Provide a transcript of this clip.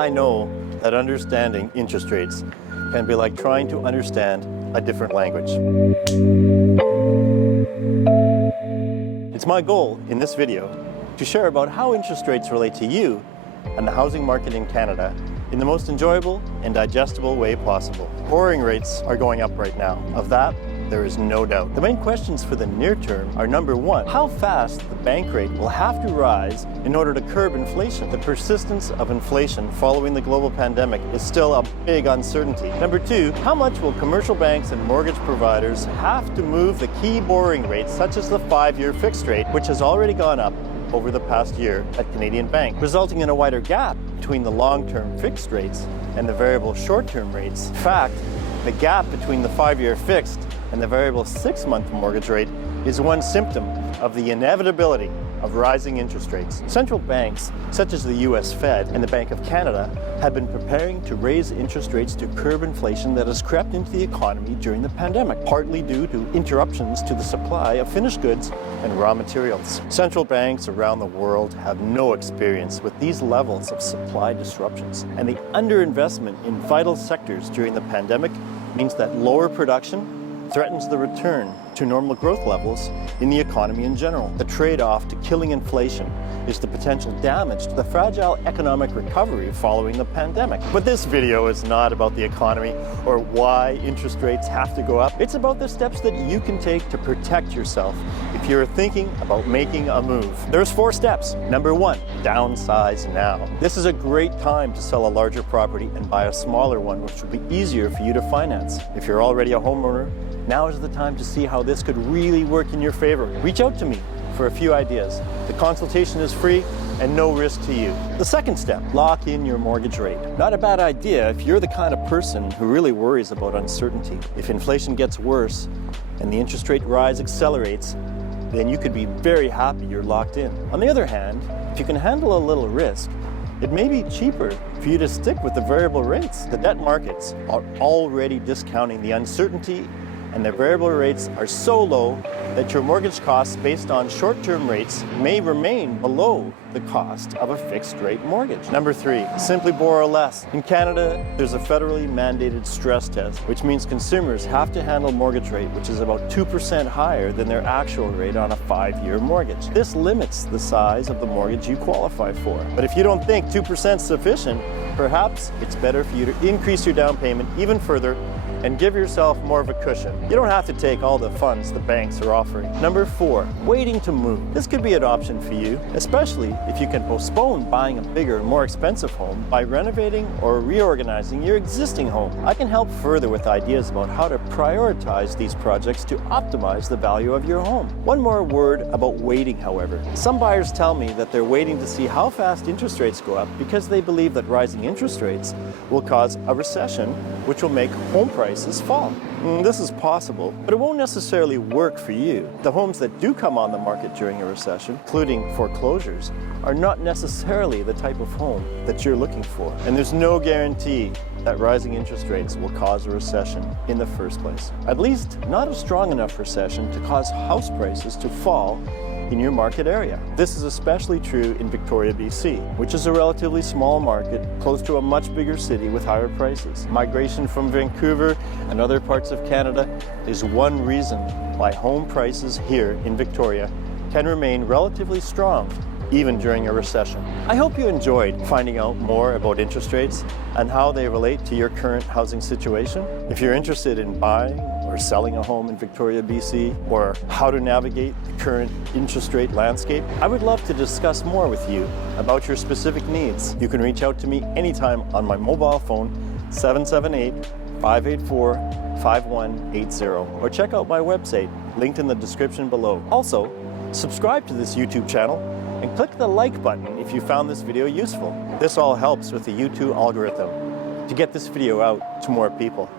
I know that understanding interest rates can be like trying to understand a different language. It's my goal in this video to share about how interest rates relate to you and the housing market in Canada in the most enjoyable and digestible way possible. Borrowing rates are going up right now. Of that, there is no doubt. The main questions for the near term are, number one, how fast the bank rate will have to rise in order to curb inflation. The persistence of inflation following the global pandemic is still a big uncertainty. Number two, how much will commercial banks and mortgage providers have to move the key borrowing rates, such as the 5-year fixed rate, which has already gone up over the past year at Canadian Bank, resulting in a wider gap between the long-term fixed rates and the variable short-term rates. In fact, the gap between the 5-year fixed and the variable 6-month mortgage rate is one symptom of the inevitability of rising interest rates. Central banks, such as the US Fed and the Bank of Canada, have been preparing to raise interest rates to curb inflation that has crept into the economy during the pandemic, partly due to interruptions to the supply of finished goods and raw materials. Central banks around the world have no experience with these levels of supply disruptions, and the underinvestment in vital sectors during the pandemic means that lower production threatens the return to normal growth levels in the economy in general. The trade-off to killing inflation is the potential damage to the fragile economic recovery following the pandemic. But this video is not about the economy or why interest rates have to go up. It's about the steps that you can take to protect yourself if you're thinking about making a move. There's 4 steps. Number 1, downsize now. This is a great time to sell a larger property and buy a smaller one, which will be easier for you to finance. If you're already a homeowner, now is the time to see how this could really work in your favor. Reach out to me for a few ideas. The consultation is free and no risk to you. The second step, lock in your mortgage rate. Not a bad idea if you're the kind of person who really worries about uncertainty. If inflation gets worse and the interest rate rise accelerates, then you could be very happy you're locked in. On the other hand, if you can handle a little risk, it may be cheaper for you to stick with the variable rates. The debt markets are already discounting the uncertainty, and the variable rates are so low that your mortgage costs based on short-term rates may remain below the cost of a fixed-rate mortgage. Number 3, simply borrow less. In Canada, there's a federally mandated stress test, which means consumers have to handle mortgage rate, which is about 2% higher than their actual rate on a 5-year mortgage. This limits the size of the mortgage you qualify for. But if you don't think 2% is sufficient, perhaps it's better for you to increase your down payment even further and give yourself more of a cushion. You don't have to take all the funds the banks are offering. Number 4, waiting to move. This could be an option for you, especially if you can postpone buying a bigger, more expensive home by renovating or reorganizing your existing home. I can help further with ideas about how to prioritize these projects to optimize the value of your home. One more word about waiting, however. Some buyers tell me that they're waiting to see how fast interest rates go up because they believe that rising interest rates will cause a recession, which will make home prices fall. This is possible, but it won't necessarily work for you. The homes that do come on the market during a recession, including foreclosures, are not necessarily the type of home that you're looking for. And there's no guarantee that rising interest rates will cause a recession in the first place. At least not a strong enough recession to cause house prices to fall in your market area. This is especially true in Victoria, BC, which is a relatively small market close to a much bigger city with higher prices. Migration from Vancouver and other parts of Canada is one reason why home prices here in Victoria can remain relatively strong even during a recession. I hope you enjoyed finding out more about interest rates and how they relate to your current housing situation. If you're interested in buying or selling a home in Victoria, BC, or how to navigate the current interest rate landscape, I would love to discuss more with you about your specific needs. You can reach out to me anytime on my mobile phone, 778-584-5180, or check out my website, linked in the description below. Also, subscribe to this YouTube channel and click the like button if you found this video useful. This all helps with the YouTube algorithm to get this video out to more people.